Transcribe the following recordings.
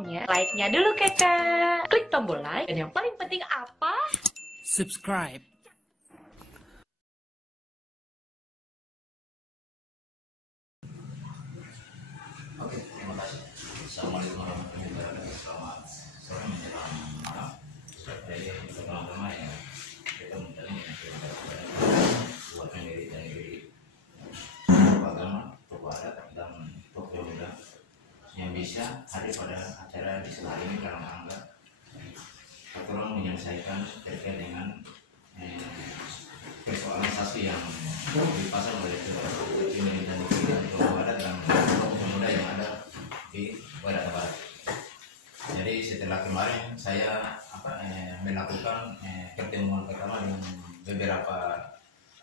videonya, like-nya dulu kakak. Klik tombol like, dan yang paling penting apa? Subscribe. Oke, terima kasih. Assalamualaikum warahmatullahi wabarakatuh. Selamat sore menjelang malam. Jadi pertama-tama ya kita mencari buat pendiri dan diri agama, tokoh adat dan tokoh muda yang bisa hadir pada acara di sekolah ini dalam rangka tolong menyelesaikan terkait dengan persoalan sasi yang dipasang oleh pemerintah dan tokoh adat dan tokoh pemuda yang ada di Wairata Barat. Jadi setelah kemarin saya melakukan pertemuan pertama dengan beberapa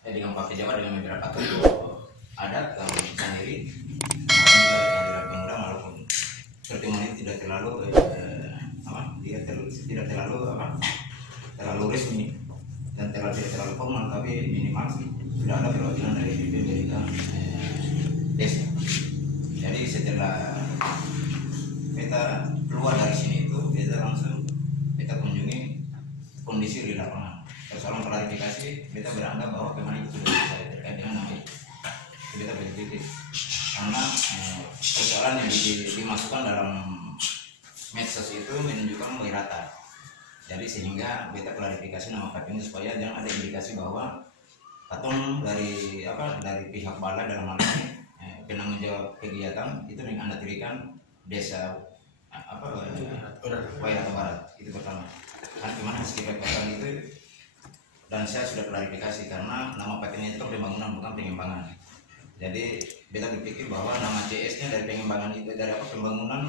dengan Pak Pejabat dengan beberapa tokoh adat dan sendiri dengan pemuda, walaupun pertemuan ini tidak terlalu terlalu resmi dan tidak terlalu formal, tapi minimal sudah ada perwakilan dari pemerintah desa. Jadi setelah kita keluar dari sini itu kita langsung kunjungi kondisi di lapangan. Persoalan klarifikasi kita beranggap bahwa kemarin itu sudah selesai terkait dengan nama itu. Kita berpikir karena persoalan yang dimasukkan dalam medsos itu menunjukkan Wairata. Jadi sehingga kita klarifikasi nama KPU supaya jangan ada indikasi bahwa atau dari pihak bala dalam hal ini penanggung jawab kegiatan itu yang Anda tirikan desa Wairata Barat. Itu pertama. Kan gimana sekitar persoalan itu, dan saya sudah klarifikasi karena nama paketnya itu kan pembangunan bukan pengembangan. Jadi kita berpikir bahwa nama CS-nya dari pengembangan itu dari pembangunan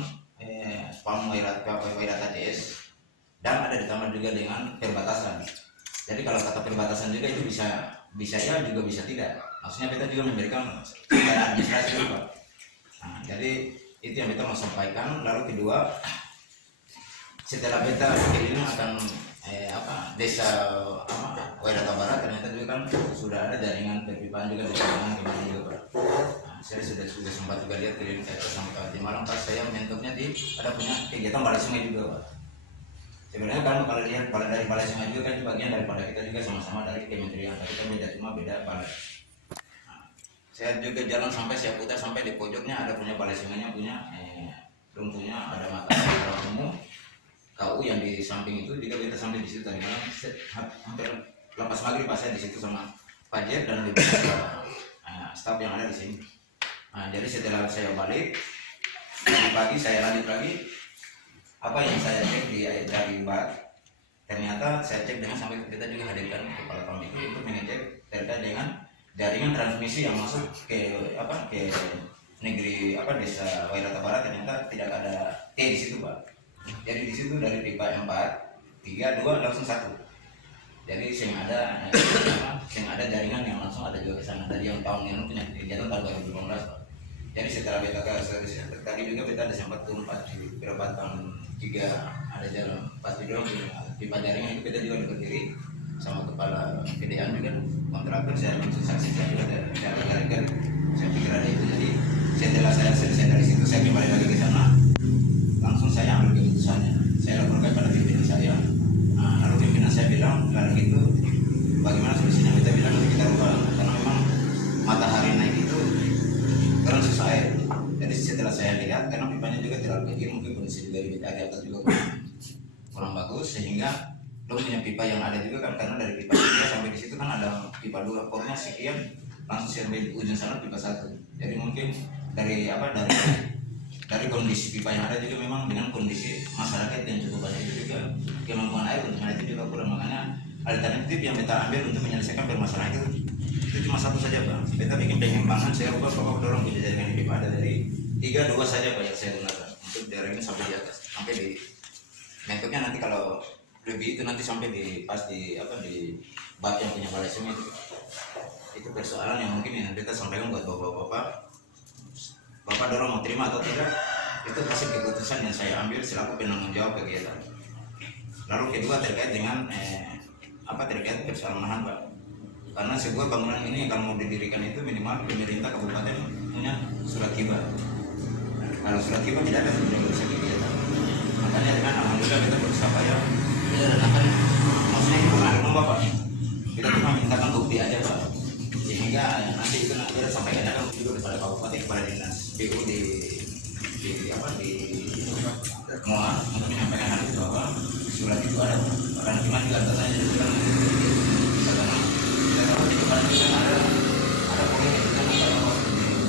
spam Wairata CS, dan ada ditambah juga dengan perbatasan. Jadi kalau kata perbatasan juga itu bisa ya juga bisa tidak. Maksudnya kita juga memberikan administrasi juga. Nah, jadi itu yang kita mau sampaikan. Lalu kedua, setelah kita ini akan desa Wairata Barat, ternyata juga kan sudah ada jaringan perpipaan juga di jaringan kemarin juga Pak. Nah, saya sudah sempat juga lihat keliling saya sampai di malam pas saya mentoknya ada punya kegiatan balai sungai juga Pak. Sebenarnya kalau lihat dari balai sungai juga kan bagian daripada kita juga sama-sama dari kementerian, tapi kita beda, cuma beda balai. Nah, saya juga jalan sampai saya putar sampai di pojoknya ada punya balai sungainya punya punya ada mata umum KU yang di samping itu juga kita sampai di situ tadi malam hampir lepas maghrib pas saya di situ sama Pak Jer dan beberapa staf yang ada di sini. Nah, jadi setelah saya balik pagi saya lanjut lagi apa yang saya cek dari Mbak, ternyata saya cek dengan sampai kita juga hadirkan kepala kami itu untuk mengecek terkait dengan jaringan transmisi yang masuk ke negeri desa Wairata Barat, ternyata tidak ada T di situ Pak. Jadi di situ dari pipa 4, 3, 2 langsung 1. Jadi yang ada jaringan yang langsung ada juga ke sana. Dari yang tahun yang punya kegiatan tahun 2018 Pak. Jadi setelah beta tadi juga beta ada sempat tempat di beberapa tahun juga ada jalan pas di dalam pipa jaringan itu kita juga berdiri sama kepala PDAN juga kontraktor, saya langsung saksi juga dari gara-gara saya pikir ada itu. Jadi setelah saya selesai dari situ saya kembali lagi ke sana, langsung saya ambil keputusannya, saya laporkan pada pimpinan saya. Nah, lalu pimpinan saya bilang kalau gitu bagaimana solusinya, kita bilang nanti kita ubah karena memang matahari naik itu karena susah air. Jadi setelah saya lihat karena pipanya juga terlalu kecil, mungkin kondisi juga di atas juga kurang bagus, sehingga lo punya pipa yang ada juga kan, karena dari pipa 3 sampai di situ kan ada pipa 2 pornya sekian, langsung sampai di ujung sana pipa 1. Jadi mungkin dari kondisi pipa yang ada juga memang dengan kondisi masyarakat yang cukup banyak itu juga kemampuan air untuk itu juga kurang, makanya alternatif yang kita ambil untuk menyelesaikan permasalahan itu cuma satu saja Pak. Kita bikin pengembangan, saya ubah Bapak dorong punya jaringan pipa ada dari 3, 2 saja Pak yang saya gunakan untuk jaringan sampai di atas, sampai di bentuknya nanti kalau lebih itu nanti sampai di bab yang punya balai sungai itu persoalan yang mungkin yang kita sampaikan buat Bapak dorong mau terima atau tidak, itu hasil keputusan yang saya ambil selaku penanggung jawab kegiatan. Lalu kedua terkait dengan terkait persoalan lahan Pak, karena sebuah bangunan ini kalau mau didirikan itu minimal pemerintah kabupaten punya surat hibah. Kalau surat hibah tidak ada, tidak bisa kegiatan. Makanya dengan alhamdulillah kita berusaha ya, kita datangkan, maksudnya itu bukan ada Pak, kita cuma mintakan bukti aja Pak, sehingga nanti itu nanti kita sampaikan akan juga kepada Pak Bupati, kepada dinas PU di Moa untuk menyampaikan hal itu bahwa surat itu ada, karena cuma tidak datanya itu kan karena kita tahu di depan itu kan ada poin yang kita nggak tahu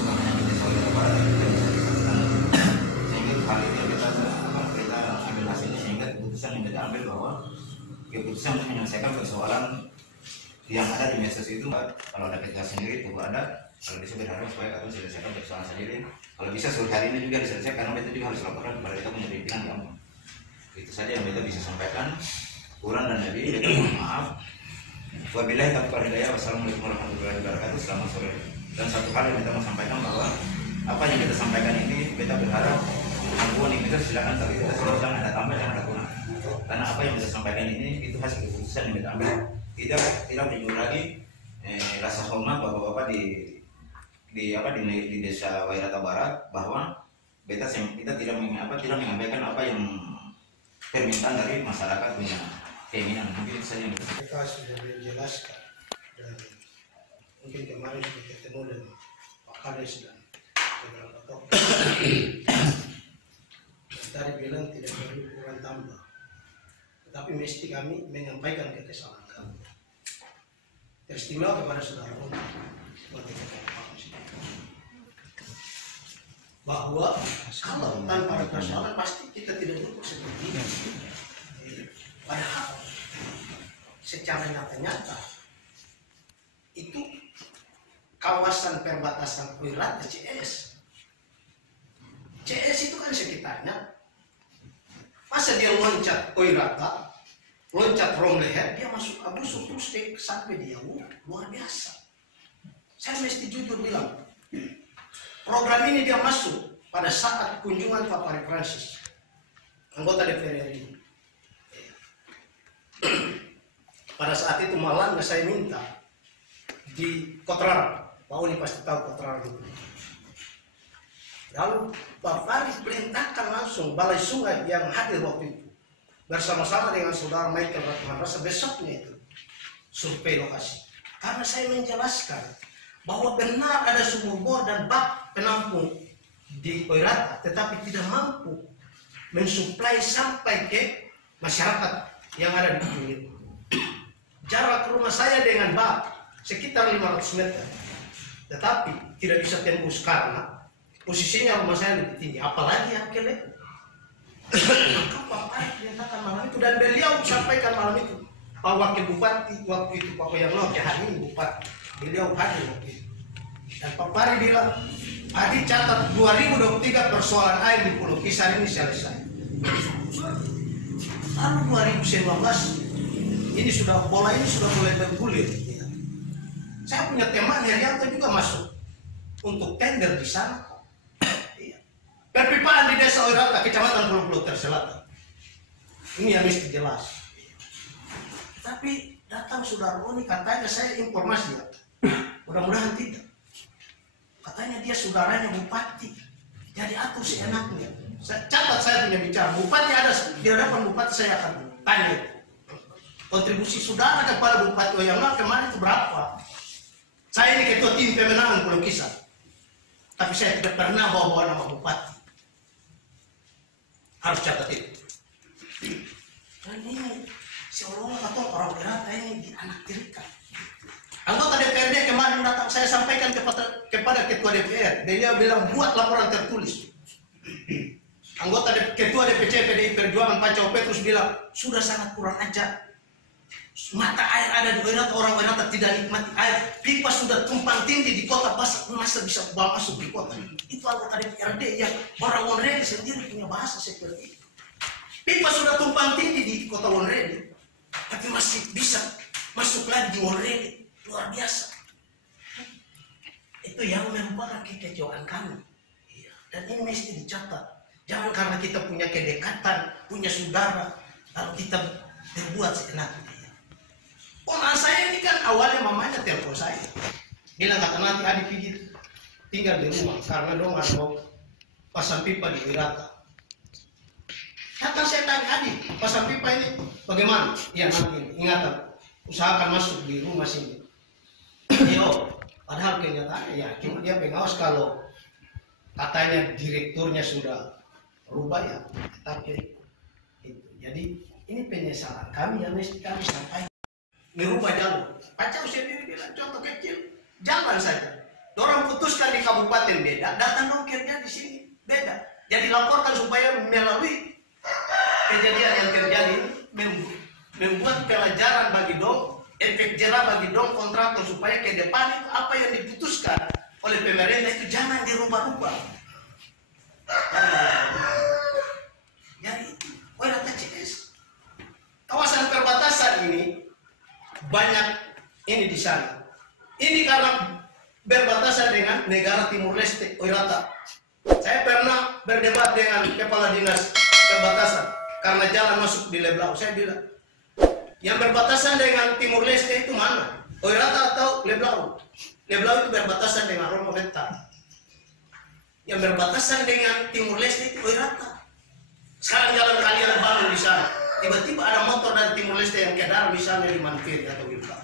bukan hanya di desa Wira Barat tapi juga bisa disatukan, sehingga hal itu kita ambil hasilnya, sehingga keputusan yang kita ambil bahwa keputusan untuk menyelesaikan persoalan yang ada di medsos itu kalau ada kita sendiri itu ada, kalau bisa berharap supaya kami selesaikan persoalan sendiri, kalau bisa sore hari ini juga diselesaikan, karena itu juga harus laporkan kepada kita punya pimpinan yang itu saja yang kita bisa sampaikan. Kurang dan lebih kita mohon maaf. Wabillahi taufiq wal hidayah. Wassalamualaikum warahmatullahi wabarakatuh. Selamat sore. Dan satu hal yang kita mau sampaikan bahwa apa yang kita sampaikan ini kita berharap ampun kita silakan, tapi kita silakan ada tambah dan ada kurang. Karena apa yang kita sampaikan ini itu hasil keputusan yang kita ambil. Tidak menyuruh lagi rasa hormat bapak-bapak di desa Wairata Barat bahwa kita tidak menyampaikan apa yang permintaan dari masyarakat punya keinginan. Mungkin saja mereka sudah menjelaskan, dan mungkin kemarin sudah ketemu dengan Pak Kades dan beberapa tokoh. Tadi bilang tidak perlu kurang tambah, tetapi mesti kami menyampaikan kesalahan kami. Teristimewa kepada saudara sebagai bahwa kalau tanpa ada persoalan pasti kita tidak duduk seperti ini. Padahal secara nyata-nyata itu kawasan perbatasan Wirata CS. CS itu kan sekitarnya. Masa dia loncat Wirata, loncat Romleher, dia masuk Abu terus sampai dia luar biasa. Saya mesti jujur bilang, program ini dia masuk pada saat kunjungan Pak Pari Francis, anggota DPR RI. Pada saat itu malamnya saya minta di Kotrar, Pak Uni pasti tahu Kotrar itu. Lalu Pak Pari perintahkan langsung balai sungai yang hadir waktu itu bersama-sama dengan saudara Michael Ratman Rasa besoknya itu survei lokasi. Karena saya menjelaskan bahwa benar ada sumur bor dan bak penampung di Wirata, tetapi tidak mampu mensuplai sampai ke masyarakat yang ada di pinggir. Jarak rumah saya dengan bak sekitar 500 meter, tetapi tidak bisa tembus karena posisinya rumah saya lebih tinggi, apalagi yang kelek. Maka Pak Pari perintahkan malam itu, dan beliau sampaikan malam itu. Pak Wakil Bupati waktu itu, Pak Boyangno, hari ini Bupati, beliau hadir waktu itu. Dan Pak Pari bilang, Adi catat 2023 persoalan air di Pulau Kisar ini selesai. Lalu 2019 ini bola ini sudah mulai bergulir. Saya punya teman Herianto juga masuk untuk tender di sana. Perpipaan di desa Wirata, kecamatan Pulau Pulau Selatan. Ini yang mesti jelas. Tapi datang saudara Oni, katanya saya informasi ya. Mudah-mudahan tidak. Katanya dia saudaranya bupati, jadi atur seenaknya. Catat saya punya bicara, bupati ada di hadapan bupati, saya akan tanya kontribusi saudara kepada Bupati Oyangla kemarin itu berapa. Saya ini ketua tim pemenangan Pulau Kisar, tapi saya tidak pernah bawa nama bupati. Harus catat itu. Dan ini seolah-olah atau orang Wirata ini di anak tirikan. Anggota DPRD kemarin datang, saya sampaikan kepada ketua DPR, dia bilang buat laporan tertulis. Ketua DPC PDI Perjuangan Pancau Petrus bilang sudah sangat kurang ajar. Mata air ada di Wirata, orang Wirata tidak nikmati air. Pipa sudah tumpang tindih di kota, masa bisa bawa masuk di kota. Itu anggota DPRD yang orang Wonredi sendiri punya bahasa seperti itu. Pipa sudah tumpang tindih di kota Wonredi, tapi masih bisa masuk lagi di Wonredi. Luar biasa. Itu yang merupakan kekecewaan kami. Dan ini mesti dicatat. Jangan karena kita punya kedekatan, punya saudara, lalu kita berbuat seenaknya. Ponakan saya ini kan awalnya mamanya telepon saya, bilang kata nanti adik pijit tinggal di rumah karena dong ada mau pasang pipa di Wirata. Datang saya tanya, Adi, pasang pipa ini bagaimana? Iya nanti, ingatan, usahakan masuk di rumah sini. Yo, padahal kenyataannya ya, cuma dia pengawas kalau katanya direkturnya sudah rubah ya, tapi itu. Jadi ini penyesalan kami yang mesti kami sampaikan. Merubah jalur. Pacau sendiri bilang contoh kecil, jalan saja. Orang putuskan di kabupaten beda, datang dong kerja di sini beda. Jadi laporkan supaya melalui kejadian yang terjadi ini membuat pelajaran bagi dong, efek jerah bagi dong kontraktor supaya ke depan itu apa yang diputuskan oleh pemerintah itu jangan dirubah-rubah. Jadi oleh TCS kawasan perbatasan ini banyak ini di sana. Ini karena berbatasan dengan negara Timur Leste, Oirata. Saya pernah berdebat dengan kepala dinas perbatasan karena jalan masuk di Leblau. Saya bilang, yang berbatasan dengan Timur Leste itu mana? Oirata atau Leblau? Leblau itu berbatasan dengan Romo Veta. Yang berbatasan dengan Timur Leste itu Oirata. Sekarang jalan kalian bangun di sana. Tiba-tiba ada motor dari Timur Leste yang kedar misalnya di Mantiri atau Leblau.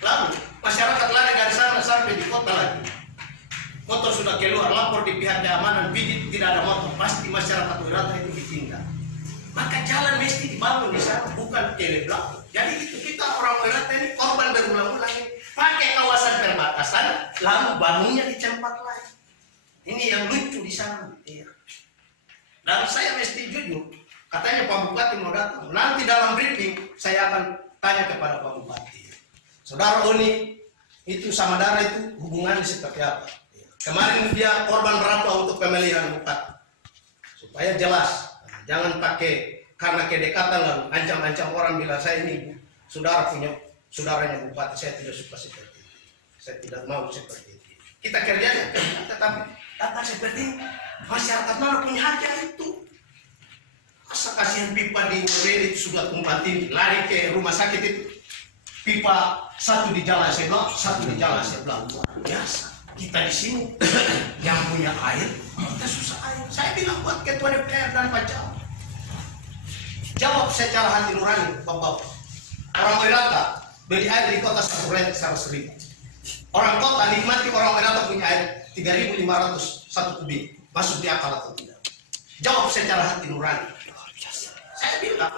Lalu masyarakat lari dari sana sampai di kota lagi. Motor sudah keluar, lapor di pihak keamanan, bidit tidak ada motor, pasti masyarakat Oirata itu ditinggal. Maka jalan mesti dibangun di sana, bukan ke Leblau. Jadi itu kita orang Oirata ini korban berulang-ulang ini. Pakai kawasan perbatasan, lalu bangunnya di tempat lain. Ini yang lucu di sana. Iya. Dan saya mesti jujur, katanya Pak Bupati mau datang. Nanti dalam briefing saya akan tanya kepada Pak Bupati. Saudara Oni itu sama darah itu hubungannya seperti apa? Kemarin dia korban berapa untuk pemilihan bupati? Supaya jelas, nah, jangan pakai karena kedekatan lalu ancam-ancam orang bilang saya ini saudara punya saudaranya bupati, saya tidak suka seperti itu. Saya tidak mau seperti itu. Kita kerjanya, tetapi datang seperti ini, masyarakat mana punya hak yang itu? Masa kasihan pipa di Ureli itu sudah tumpah tinggi, lari ke rumah sakit itu. Pipa satu di jalan sebelah, satu di jalan sebelah. Biasa. Kita di sini yang punya air, kita susah air. Saya bilang buat ketua DPR dan Pak Jawab. Jawab secara hati nurani, Bapak. Orang Oirata beli air di kota 100.000. Orang kota nikmati orang Oirata punya air 3.500 1 kubik. Masuk di akal atau tidak? Jawab secara hati nurani. Saya bilang.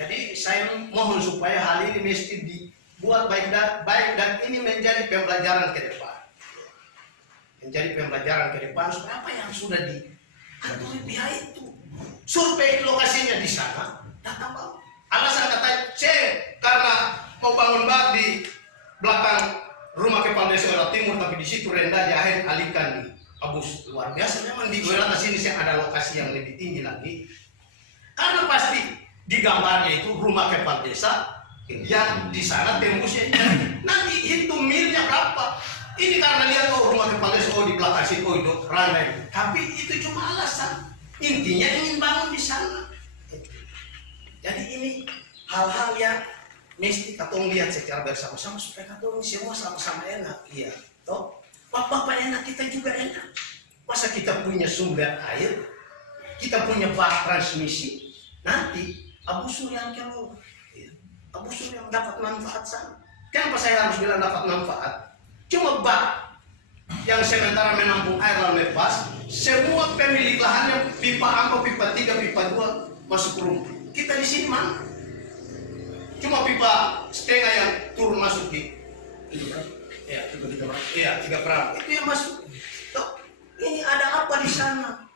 Jadi saya mohon supaya hal ini mesti dibuat baik dan ini menjadi pembelajaran ke depan. Menjadi pembelajaran ke depan supaya apa yang sudah diatur pihak itu. Survei lokasinya di sana, datang bang. Alasan katanya, karena mau bangun bak di belakang rumah kepala desa Oirata Timur, tapi di situ rendah di akhir alihkan di Abus. Luar biasa memang di Oirata sini ada lokasi yang lebih tinggi lagi. Karena pasti di gambarnya itu rumah kepala desa yang di sana tembusnya nanti hitung milnya berapa. Ini karena lihat rumah kepala desa di belakang situ itu ranai, tapi itu cuma alasan. Intinya ingin bangun di sana. Jadi ini hal-hal yang mesti katong lihat secara bersama-sama supaya katong semua sama-sama enak. Iya, toh bapak enak, kita juga enak. Masa kita punya sumber air, kita punya bak transmisi, nanti Abu Sur yang keluar, Abu Sur yang dapat manfaat sana. Kenapa saya harus bilang dapat manfaat? Cuma bak yang sementara menampung air lalu lepas, semua pemilik lahannya pipa ampo, pipa 3, pipa 2 masuk rumah. Kita di sini mana? Cuma pipa setengah yang turun masuk di, iya 3 perak. Itu yang masuk. Tuh, ini ada apa di sana?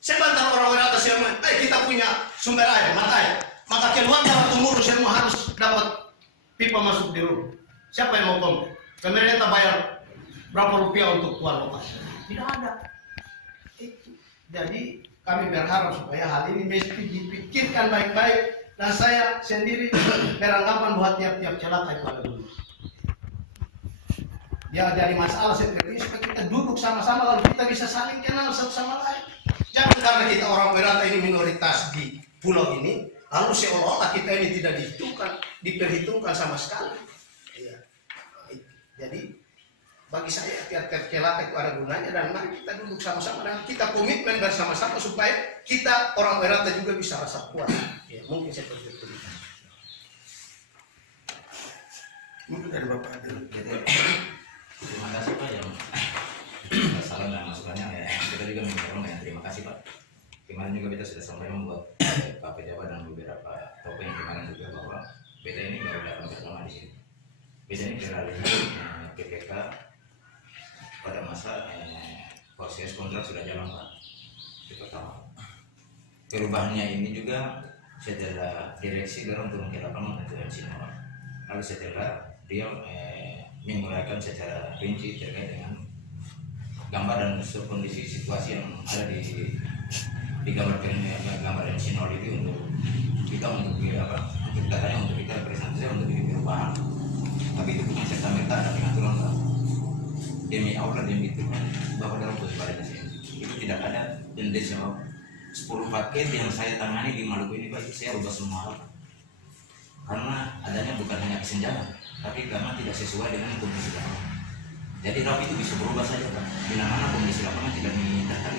Saya bantah orang-orang atas yang kita punya sumber air, maka keluar dari Tumuru semua harus dapat pipa masuk di rumah. Siapa yang mau komplain? Pemerintah bayar berapa rupiah untuk tuan lokasi? Tidak ada. Itu. Jadi kami berharap supaya hal ini mesti dipikirkan baik-baik dan saya sendiri beranggapan bahwa tiap-tiap celaka itu ada dulu. Ya jadi masalah seperti ini supaya kita duduk sama-sama lalu kita bisa saling kenal satu sama lain. Jangan karena kita orang Oirata ini minoritas di pulau ini, lalu seolah-olah kita ini tidak diperhitungkan sama sekali. Ya. Jadi bagi saya tiap-tiap celaka itu ada gunanya, dan mari kita duduk sama-sama dan kita komitmen bersama-sama supaya kita orang Werata juga bisa rasa puas. Ya, mungkin seperti itu. Mungkin dari Bapak ada. Terima kasih Pak yang salam dan masukannya ya. Kita juga mengucapkan banyak terima kasih Pak. Kemarin juga kita sudah sampaikan membuat Pak Pejabat dan beberapa tokoh yang kemarin juga bahwa beta ini baru datang pertama di sini. Beta ini beralih PPK pada masa proses kontrak sudah jalan Pak. Itu pertama. Perubahannya ini juga setelah direksi dorong turun ke lapangan untuk MC Nor. Lalu setelah dia menguraikan secara rinci terkait dengan gambar dan kondisi situasi yang ada di gambar MC Nor itu untuk kita untuk katanya untuk kita presentasi untuk perubahan. Tapi itu bukan serta merta ada pengaturan Pak. Demi Allah demi itu kan Bapak dalam posisi di sini. Itu tidak ada tendensi 10 paket yang saya tangani di Maluku ini Pak, saya ubah semua hal. Karena adanya bukan hanya kesenjangan, tapi karena tidak sesuai dengan kondisi lapangan. Jadi rapi itu bisa berubah saja Pak, bila mana kondisi lapangan tidak menginginkan.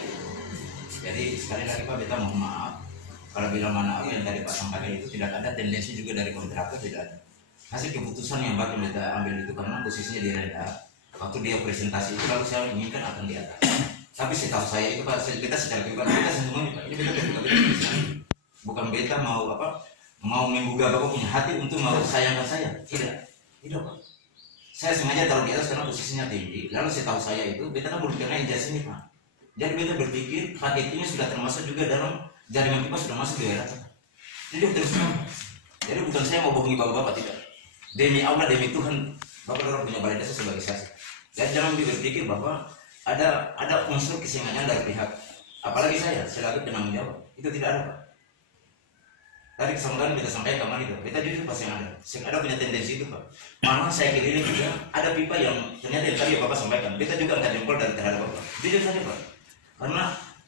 Jadi sekali lagi Pak, beta mohon maaf kalau bila mana yang tadi Pak sampaikan itu tidak ada tendensi juga dari kontraktor, tidak ada. Hasil keputusan yang bakal beta ambil itu karena posisinya di rendah. Waktu dia presentasi itu lalu saya inginkan akan di atas. Tapi setahu saya itu Pak, beta secara pribadi beta semuanya Pak, ini beta bukan beta mau mau menggugah Bapak punya hati untuk mau sayangkan saya, tidak Pak. Saya sengaja taruh di atas karena posisinya tinggi. Lalu setahu saya itu beta kan belum kena ijazah ini Pak. Jadi beta berpikir paketnya sudah termasuk juga dalam jaringan pipa sudah masuk di daerah. Jadi terus jadi bukan saya mau bohongi Bapak tidak. Demi Allah demi Tuhan Bapak orang punya balai desa sebagai saksi. Dan jangan berpikir bahwa ada unsur kesengajaan dari pihak apalagi saya selaku penanggung jawab, itu tidak ada Pak. Tadi kesempatan kita sampaikan kemarin itu, kita jujur pasti ada punya tendensi itu Pak. Malah saya kira juga ada pipa yang ternyata yang tadi Bapak sampaikan, kita juga angkat jempol dari terhadap Bapak. Jujur saja Pak, karena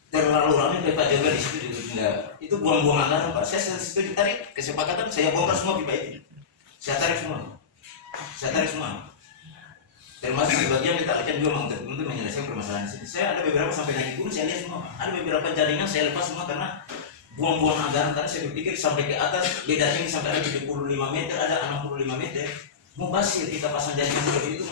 terlalu ramai pipa juga di situ juga tidak, itu buang-buang anggaran Pak. Saya setuju tadi kesepakatan saya bongkar semua pipa itu, saya tarik semua. Termasuk sebagian kita akan juga mau untuk menyelesaikan permasalahan di sini. Saya ada beberapa sampai naik gunung saya lihat semua. Ada beberapa jaringan saya lepas semua karena buang-buang anggaran. Karena saya berpikir sampai ke atas beda ini sampai ada 75 meter, ada 65 meter. Mau basir kita pasang jaringan seperti itu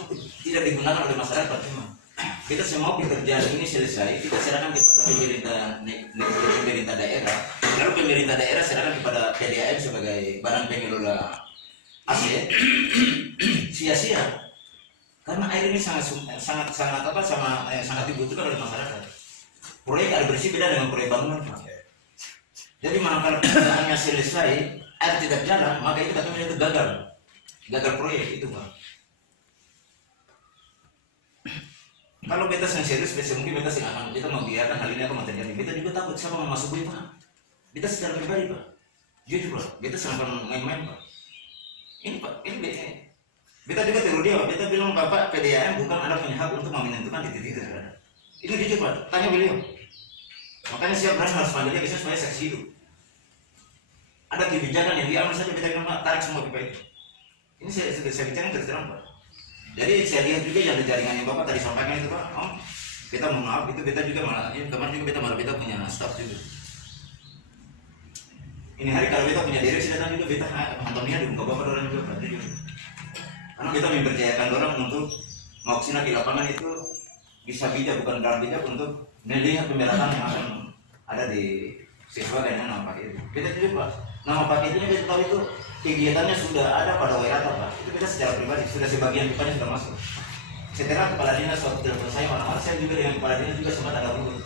tidak digunakan oleh masyarakat cuma. Kita semua pekerjaan ini selesai, kita serahkan kepada pemerintah daerah. Lalu pemerintah daerah serahkan kepada PDAM sebagai badan pengelola AC. Sia-sia. Karena air ini sangat dibutuhkan oleh masyarakat. Proyek air bersih beda dengan proyek bangunan Pak. Jadi manakala pekerjaannya selesai, air tidak jalan, maka itu katanya itu gagal proyek itu Pak. Kalau beta yang serius, mungkin beta akan kita membiarkan hal ini akan terjadi. Beta juga takut siapa mau masuk Pak. Beta secara pribadi Pak, jujur Pak, beta sangat main-main Pak. Ini Pak, ini beta juga tegur dia, beta bilang Bapak PDAM bukan Anda punya hak untuk menentukan titik-titik terhadap. Ini jujur Pak, tanya beliau. Makanya siap berani harus panggil dia biasanya supaya saksi hidup. Ada kebijakan yang diambil saja beta bilang Pak, tarik semua pipa itu. Ini saya bicara terus terang Pak. Jadi saya lihat juga yang ada jaringan yang Bapak tadi sampaikan itu Pak. Kita mohon maaf itu beta juga malah kemarin juga beta punya staff juga. Ini hari kalau beta punya direksi datang juga beta hantamnya di muka Bapak orang juga Pak. Karena kita mempercayakan orang untuk mau kesini di lapangan itu bisa bijak bukan dalam bijak untuk melihat pemerataan yang akan ada di siswa dengan nama paket itu. Kita juga Pak, nama paket ini kita tahu itu kegiatannya sudah ada pada Werata Pak. Itu kita secara pribadi sudah sebagian pipanya sudah masuk. Setelah kepala dinas waktu telepon saya malam saya juga dengan kepala dinas juga sempat ada ribut.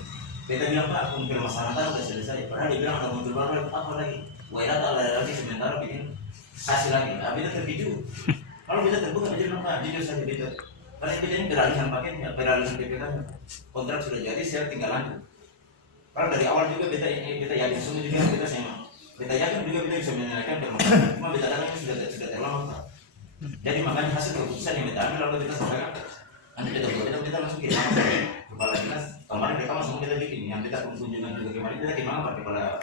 Kita bilang Pak, permasalahan sudah selesai. Padahal dia bilang ada muncul baru apa lagi? Werata ada lagi sementara bikin hasil lagi. Tapi kita terpicu. Kalau kita terbuka aja Pak, jujur saja beda. Karena beda ini beralihan paketnya, beralihan PPK-nya. Kontrak sudah jadi, saya tinggal lanjut. Kalau dari awal juga beta yakin semua juga beta sama. Beta yakin juga beta bisa menyelesaikan permasalahan. Cuma beta datangnya sudah terlambat Pak. Jadi makanya hasil keputusan yang beta ambil lalu beta sampaikan. Nanti beta masukin kepala dinas. Kemarin mereka semua kita bikin. Yang beta kunjungan juga kemarin kita Pak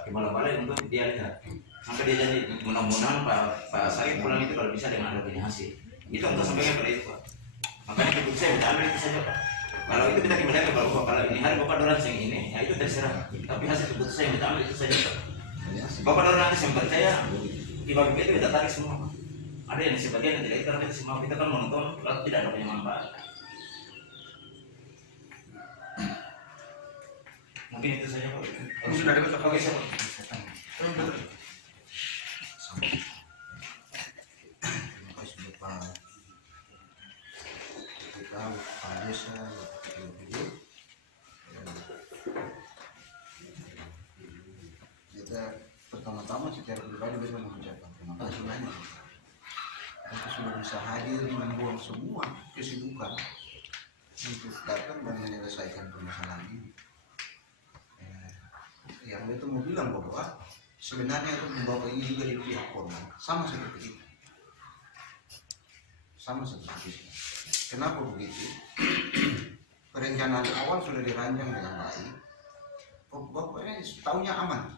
kepala balai untuk dia lihat. Sampai dia jadi mudah-mudahan Pak Said pulang itu kalau bisa dengan ada punya hasil. Itu untuk sampaikan pada itu Pak. Makanya keputusan saya minta ambil itu saja Pak. Kalau itu kita kembalikan kalau ini hari Bapak dorang yang ini, ya itu terserah. Tapi hasil keputusan yang minta ambil itu saja Pak. Bapak dorang nanti yang percaya, di bagi itu kita tarik semua Pak. Ada yang sebagian yang tidak, karena kita semua kita kan menonton, kalau tidak ada yang manfaat. Mungkin itu saja Pak. Kalau sudah ada betul pakai siapa? Kita pertama-tama secara pribadi bisa mengucapkan terima kasih banyak. Kita sudah bisa hadir membuang semua kesibukan untuk datang dan menyelesaikan permasalahan ini. Yang itu mau bilang bahwa sebenarnya itu membawa ini juga di pihak korban sama seperti kita. Sama seperti kita. Kenapa begitu? Perencanaan awal sudah dirancang dengan baik. Pokoknya tahunya aman.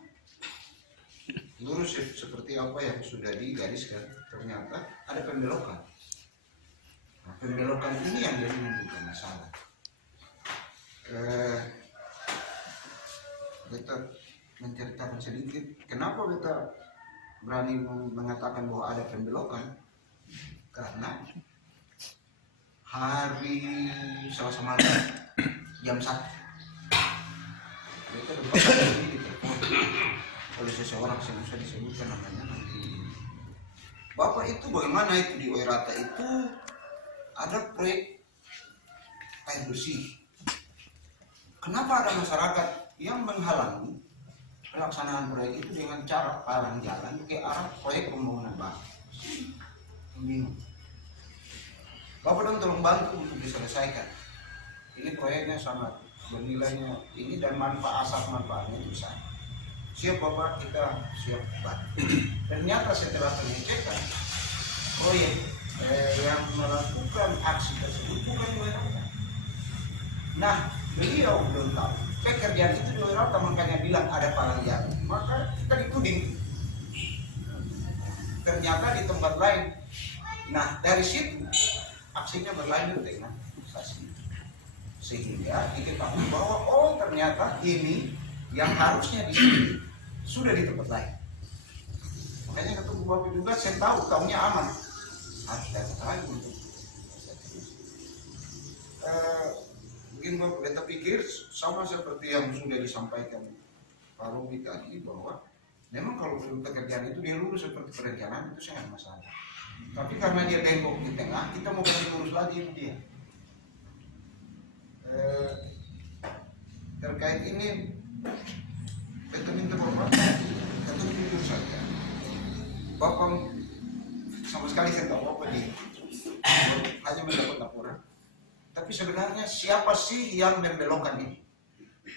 Lurus seperti apa yang sudah digariskan, ternyata ada pembelokan. Nah, pembelokan ini yang jadi menimbulkan masalah. Kita menceritakan sedikit kenapa kita berani mengatakan bahwa ada pembelokan, karena hari Selasa malam jam 1 kita dapat ditelepon oleh seseorang yang bisa disebutkan namanya nanti. Bapak itu bagaimana itu di Oirata itu ada proyek air bersih. Kenapa ada masyarakat yang menghalangi pelaksanaan proyek itu dengan cara palang jalan ke arah proyek pembangunan baru? Bingung. Bapak dong tolong bantu untuk diselesaikan. Ini proyeknya sangat bernilainya ini dan manfaatnya itu besar. Siap Bapak, kita siap bantu. Ternyata setelah pengecekan proyek yang melakukan aksi tersebut bukan Oirata. Nah, beliau belum tahu pekerjaan itu di Oirata, makanya bilang ada palang jalan. Maka kita dituding. Ternyata di tempat lain. Nah, dari situ aksinya berlanjut dengan stasiun. Sehingga diketahui bahwa oh ternyata ini yang harusnya di sini sudah di tempat lain. Makanya ketemu Bapak juga, saya tahu kamunya aman. Harus datang lagi untuk mungkin Bapak kita pikir sama seperti yang sudah disampaikan Pak Robi tadi, bahwa memang kalau pekerjaan itu dia lurus seperti perencanaan itu sangat masalah. Tapi karena dia bengkok di tengah, kita mau kasih lurus lagi itu dia. Terkait ini kita minta Bapak, kita jujur saja. Bapak sama sekali saya tahu Bapak di hanya mendapat laporan. Tapi sebenarnya siapa sih yang membelokkan ini?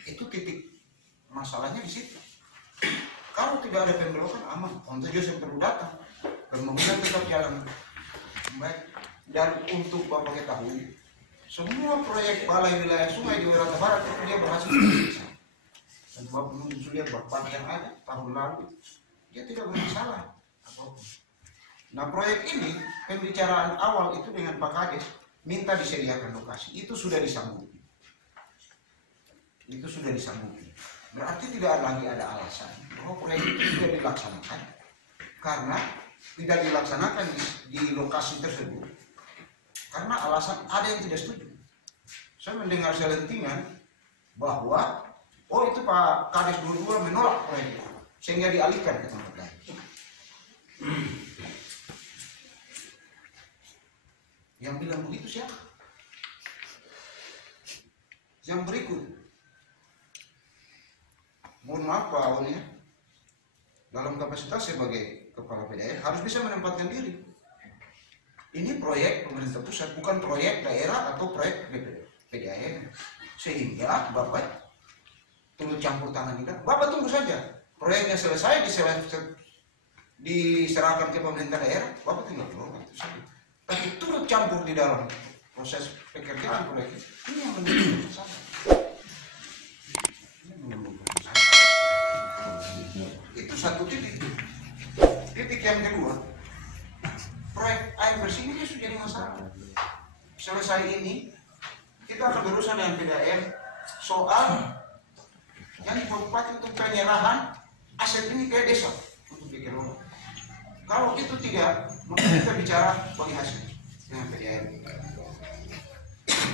Itu titik masalahnya di situ. Kalau tidak ada pembelokan aman, untuk Joseph perlu datang, pembangunan tetap jalan baik. Dan untuk Bapak ketahui, semua proyek balai wilayah sungai di Oirata Barat itu dia berhasil selesai. Dan Bapak menunjuk lihat Bapak yang ada tahun lalu, dia tidak bermasalah apapun. Nah proyek ini pembicaraan awal itu dengan Pak Kades minta disediakan lokasi, itu sudah disambung. Itu sudah disambung. Berarti tidak lagi ada alasan bahwa proyek itu sudah dilaksanakan karena tidak dilaksanakan di lokasi tersebut karena alasan ada yang tidak setuju. Saya mendengar selentingan bahwa oh itu Pak Kades 22 menolak proyek itu sehingga dialihkan ke tempat lain. Yang bilang begitu siapa? Yang berikut, mohon maaf Pak Awalnya, dalam kapasitas sebagai kepala PDAM harus bisa menempatkan diri. Ini proyek pemerintah pusat, bukan proyek daerah atau proyek PDAM. Sehingga Bapak turut campur tangan kita. Bapak tunggu saja, proyeknya selesai, diserahkan ke pemerintah daerah, Bapak tinggal keluar itu saja. Tapi turut campur di dalam proses pekerjaan proyek ini yang menimbulkan masalah. Itu satu titik. Titik yang kedua, proyek air bersih ini sudah jadi masalah. selesai ini, kita akan berurusan dengan PDAM soal yang bupati untuk penyerahan aset ini ke desa untuk dikelola. Kalau itu tidak, maka kita bicara bagi hasil dengan PDAM.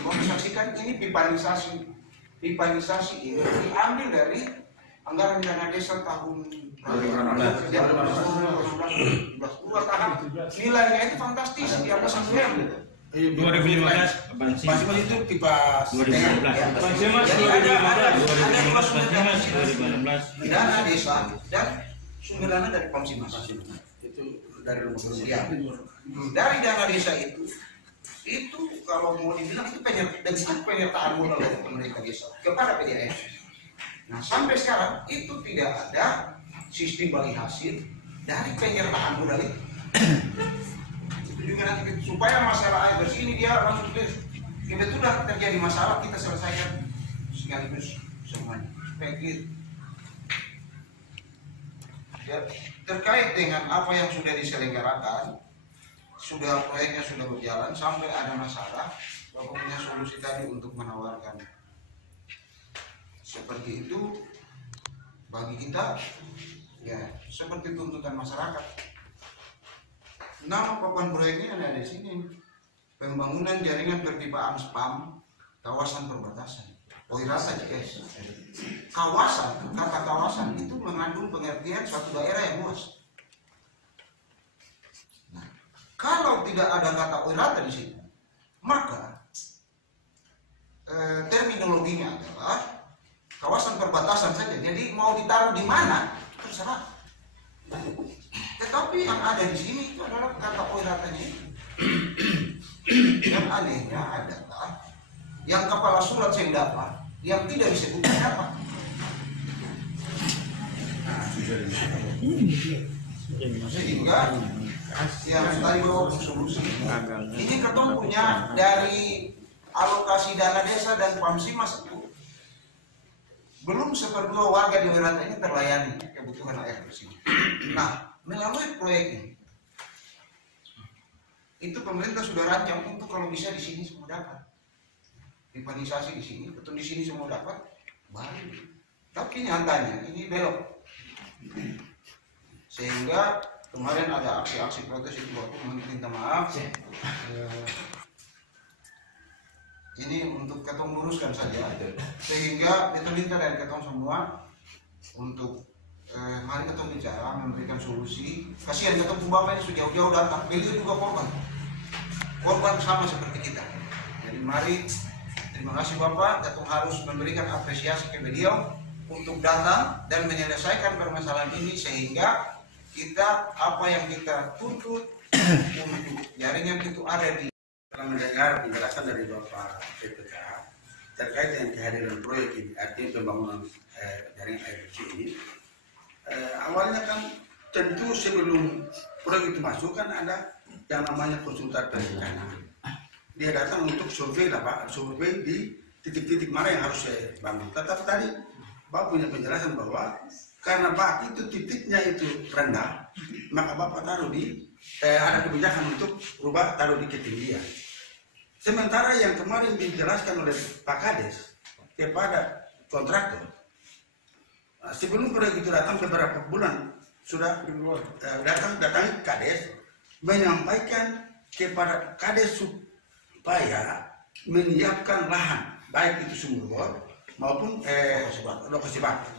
Mau saksikan ini pipanisasi ini diambil dari anggaran dana desa tahun 2012 tahap. Nilainya itu fantastis di atas 1 2015 Pansimas itu pipa 2015 dana desa dan sumber dana dari Pansimas itu dari rumah ya. Dari dana desa itu kalau mau dibilang itu penyertaan modal dari pemerintah desa kepada PDAM. Nah sampai sekarang itu tidak ada sistem bagi hasil dari penyertaan modal itu. Juga nanti supaya masalah air bersih ini dia langsung kebetulan terjadi masalah kita selesaikan sekaligus semuanya. Baik. Ya, terkait dengan apa yang sudah diselenggarakan, proyeknya sudah berjalan sampai ada masalah, Bapak punya solusi tadi untuk menawarkan seperti itu bagi kita, ya seperti tuntutan masyarakat. Nama papan proyeknya ada di sini. Pembangunan jaringan perpipaan spam kawasan perbatasan. Oirata JS. Kawasan, kata kawasan itu mengandung pengertian suatu daerah yang luas. Nah, kalau tidak ada kata Oirata di sini, maka terminologinya adalah kawasan perbatasan saja. Jadi mau ditaruh di mana terserah. Tetapi yang ada di sini itu adalah kata Oiratanya. Yang anehnya adalah yang kepala surat Sendapa yang tidak disebutkan apa. Sehingga yang tadi bawa solusi ini ketemu punya dari alokasi dana desa dan Pansimas itu belum 1/2 warga di Wirata ini terlayani kebutuhan air bersih. Nah, melalui proyek ini, itu pemerintah sudah rancang untuk kalau bisa di sini semua dapat, pipanisasi di sini, betul di sini semua dapat, baru. Tapi nyatanya ini belok, sehingga kemarin ada aksi-aksi protes itu waktu minta maaf. Ini untuk ketong luruskan saja, sehingga kita minta dari ketong semua untuk mari ketong bicara, memberikan solusi. Kasihan ketong bapak ini sudah jauh-jauh datang, beliau juga korban sama seperti kita. Jadi mari, terima kasih bapak, ketong harus memberikan apresiasi ke beliau untuk datang dan menyelesaikan permasalahan ini sehingga kita apa yang kita tuntut untuk jaringan itu ada di. Setelah mendengar penjelasan dari Bapak PPK terkait dengan kehadiran proyek ini, artinya pembangunan jaringan air bersih ini, awalnya kan tentu sebelum proyek itu masuk kan ada yang namanya konsultan perencanaan. Dia datang untuk survei lah Pak, survei di titik-titik mana yang harus saya bangun. Tetapi tadi Bapak punya penjelasan bahwa karena Pak itu titiknya itu rendah, maka Bapak taruh di ada kebijakan untuk rubah taruh di ketinggian. Sementara yang kemarin dijelaskan oleh Pak Kades kepada kontraktor, sebelum proyek itu datang beberapa bulan sudah datangi Kades menyampaikan kepada Kades supaya menyiapkan lahan baik itu sumur bor maupun lokasi batu.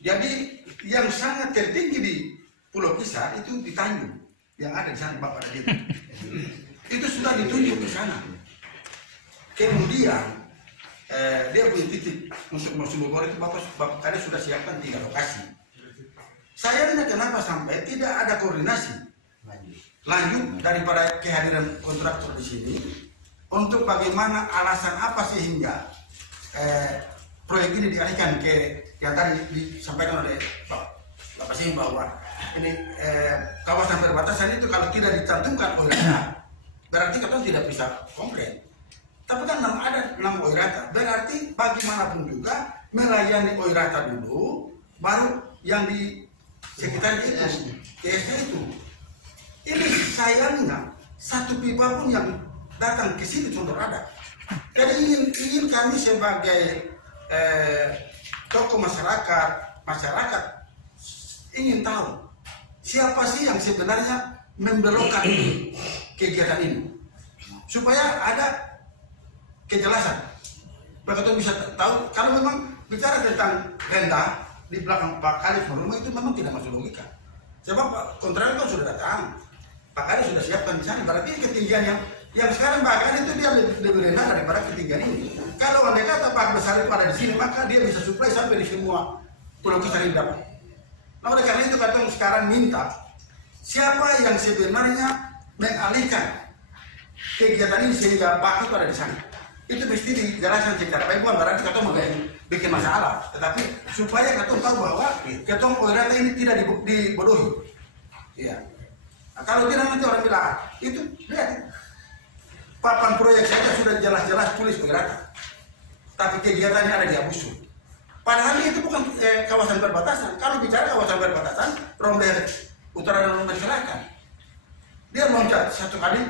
Jadi yang sangat tertinggi di Pulau Kisar itu di Tanjung yang ada di sana Bapak Radit. Itu sudah ditunjuk ke sana. Kemudian dia punya titik untuk sumur bor itu Bapak Kades sudah siapkan 3 lokasi. Sayangnya kenapa sampai tidak ada koordinasi lanjut daripada kehadiran kontraktor di sini untuk bagaimana alasan apa sehingga proyek ini dialihkan ke yang tadi disampaikan oleh Bapak Singh bahwa ini kawasan perbatasan itu kalau tidak dicantumkan Oirata berarti kita tidak bisa konkret. Tapi kan ada 6 Oirata, berarti bagaimanapun juga melayani Oirata dulu, baru yang di sekitar itu, KSP itu. Ini sayangnya satu pipa pun yang datang ke sini contoh ada. Jadi ingin kami sebagai tokoh masyarakat ingin tahu siapa sih yang sebenarnya membelokkan kegiatan ini supaya ada kejelasan. Begitu bisa tahu kalau memang bicara tentang renta di belakang Pak Kadis rumah itu memang tidak masuk logika. Sebab Pak kontraktor kan sudah datang, Pak Kadis sudah siapkan di sana. Berarti ketinggian yang sekarang bahkan itu dia lebih rendah daripada ketinggian ini. Kalau andai kata Pak Besar pada di sini maka dia bisa supply sampai di semua pulau kita ini dapat. Nah oleh karena itu kata sekarang minta siapa yang sebenarnya mengalihkan kegiatan ini sehingga Pak itu ada di sana. Itu mesti dijelaskan secara baik, bukan berarti kita mau bikin masalah, tetapi supaya kita tahu bahwa kita Oirata ini tidak dibodohi. Iya. Nah, kalau tidak nanti orang bilang itu lihat papan proyek saja sudah jelas-jelas tulis Oirata, tapi kegiatannya ada di Abusu. Padahal itu bukan kawasan perbatasan. Kalau bicara kawasan perbatasan, Romler Utara dan Romler Selatan, dia loncat satu kali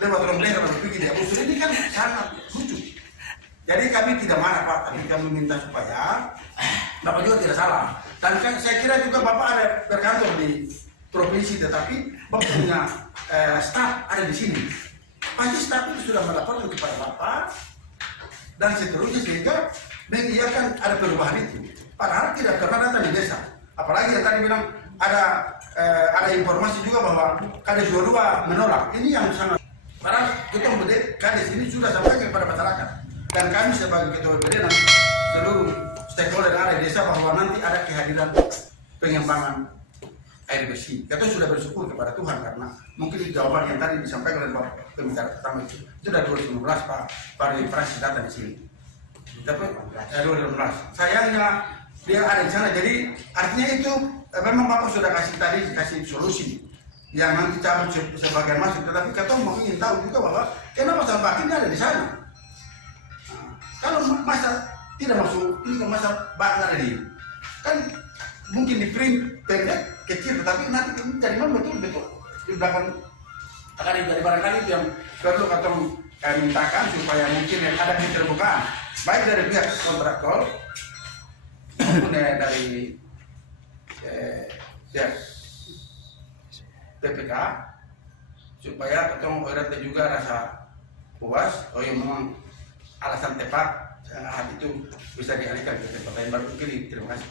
lewat Romler lalu pergi di Abusu. Ini kan sangat lucu. Jadi kami tidak marah Pak, tapi kami minta supaya Bapak juga tidak salah. Dan saya kira juga Bapak ada berkantor di provinsi, tetapi Bapak punya staf ada di sini. Pasti staf itu sudah melaporkan kepada Bapak dan seterusnya sehingga mengiyakan ada perubahan itu. Padahal tidak pernah datang di desa. Apalagi yang tadi bilang ada informasi juga bahwa Kades 22 menolak. Ini yang sangat. Padahal kita Kades ini sudah sampaikan kepada masyarakat. Dan kami sebagai ketua BPD dan seluruh stakeholder yang ada di desa bahwa nanti ada kehadiran pengembangan air bersih. Kita sudah bersyukur kepada Tuhan karena mungkin jawaban yang tadi disampaikan oleh Bapak pembicara pertama itu dari 2015 Pak Pras datang di sini. Tapi 2015. Sayangnya dia ada di sana. Jadi artinya itu memang Bapak sudah kasih solusi yang nanti cabut sebagian masuk. Tetapi kita mau ingin tahu juga bahwa kenapa sampah ini ada di sana. Kalau masa tidak masuk, ini kan masa bahan ada di kan mungkin di print pendek kecil, tetapi nanti jadi memang betul di belakang akan dari barangkali itu yang perlu kita mintakan supaya mungkin ada keterbukaan baik dari pihak kontraktor maupun dari pihak PPK supaya ketemu Oirata juga rasa puas. Oh ya memang alasan tepat hal itu bisa dialihkan ke tempat lain baru. Terima kasih.